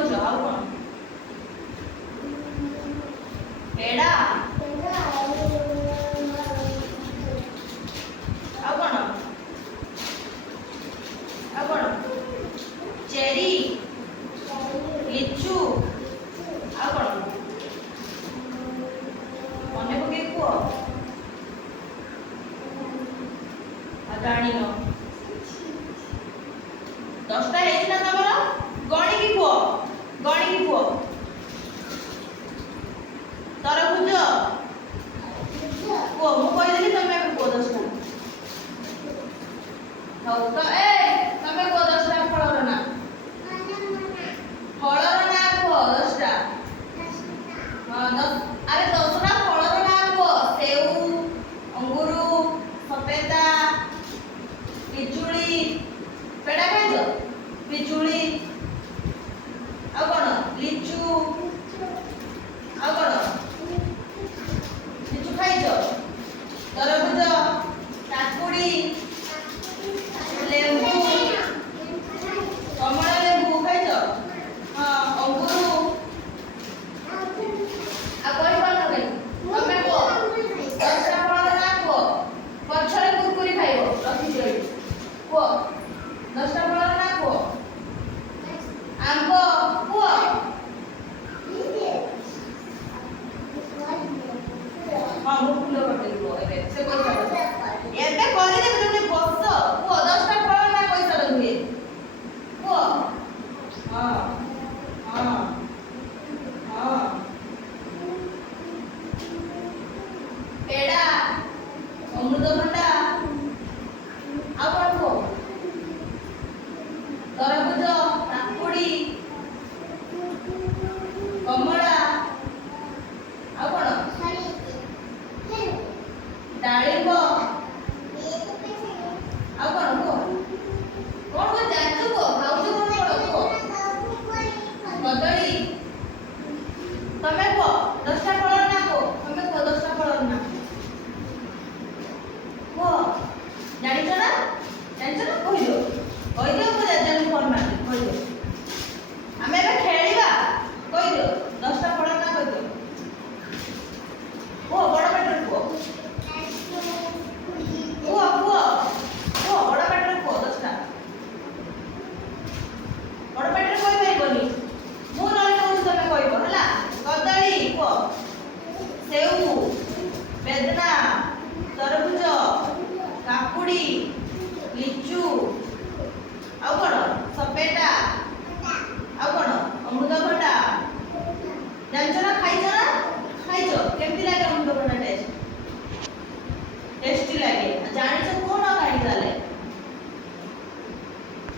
କହିଛ ଆଉ କ'ଣ? ପେଡ଼ା ଆଉ କ'ଣ? ଆଉ କ'ଣ? ଚେରି ଲିଚୁ ଆଉ କ'ଣ? ମନେ ପକେଇ କୁହ। ଆଉ ଜାଣିନ 10ଟା ହେଇଛି ନା ତମର? ଗଣିକି କୁହ, ଗଣିକି କୁହ। ତରଭୁଜ କୁହ, ମୁଁ କହିଦେଲି ତମେ ଏବେ କୁହ 10ଟା। ହଉ ତ ତମେ କୁହ 10ଟା ଫଳର ନାଁ। ଫଳର ନାଁ କୁହ 10ଟା। ହଁ ଆରେ 10ଟା ଫଳର ନାଁ କୁହ। ସେଉ, ଅଙ୍ଗୁରୁ, ସଫେଦା, ପିଜୁଳି। ପେଡ଼ା ଖାଇଛ? ପିଜୁଳି ଆଉ କ'ଣ? ଲିଚୁ ଆଉ କ'ଣ? ଲିଚୁ ଖାଇଛ? ତରଭୁଜ, କାକୁଡ଼ି, ଲେମ୍ବୁ, କମଳା ଲେମ୍ବୁ ଖାଇଛ? ହଁ, ଅଙ୍ଗୁରୁ ଆଉ କହିପାରୁନ କାଇଁ? ତମେ କୁହ 10ଟା ଫଳର ନାଁ କୁହ। ପଛରେ କୁରକୁରି ଖାଇବ, ରଖିଛ ଏଠି। କୁହ 10ଟା ଫଳର ନାଁ କୁହ। ଆମ୍ବ କୁହ। ହଁ ମୁଁ ଫୁଲ ପଠେଇବ ଏବେ ସେ କହିସାର। ଏବେ କରିଦେବି ତମେ ବସ। କୁହ 10ଟା ଫଳର ନାଁ କହିସାର ତୁମେ। କୁହ। ହଁ ହଁ ହଁ। ପେଡ଼ା, ଅମୃତଭଣ୍ଡା ଆଉ କ'ଣ କୁହ? ତରଭୁଜ, କାକୁଡ଼ି, କମଳା ଆଉ କ'ଣ? ଡାଳିମ୍ବ ଆଉ କ'ଣ କୁହ? କ'ଣ କ'ଣ ଜାଣିଛ କୁହ? ଖାଉଛ କ'ଣ କୁହ? କଦଳୀ। ତମେ କୁହ 10ଟା ଫଳର ନାଁ କୁହ। ତମେ କୁହ 10ଟା ଫଳର ନାଁ କୁହ। ଜାଣିଛ ନା? ଜାଣିଛ ନା? କହିଦିଅ କହିଦିଅ। ମୁଁ ଜାଣିନି ଫୋନ୍ ମାରିବି। କହିଦିଅ। ଆମେ ଏବେ ଖେଳିବା। କହିଦିଅ 10ଟା ଫଳର ନାଁ କହିଦିଅ। କୁହ ବଡ଼ ପାଟିରେ କୁହ। କୁହ କୁହ କୁହ ବଡ଼ ପାଟିରେ କୁହ 10ଟା। ବଡ଼ ପାଟିରେ କହିପାରିବନି। ମୁଁ ନହେଲେ କହୁଛି ତମେ କହିବ ହେଲା। କଦଳୀ କୁହ। ସେଉ, ବେଦନା, ତରଭୁଜ, କାକୁଡ଼ି,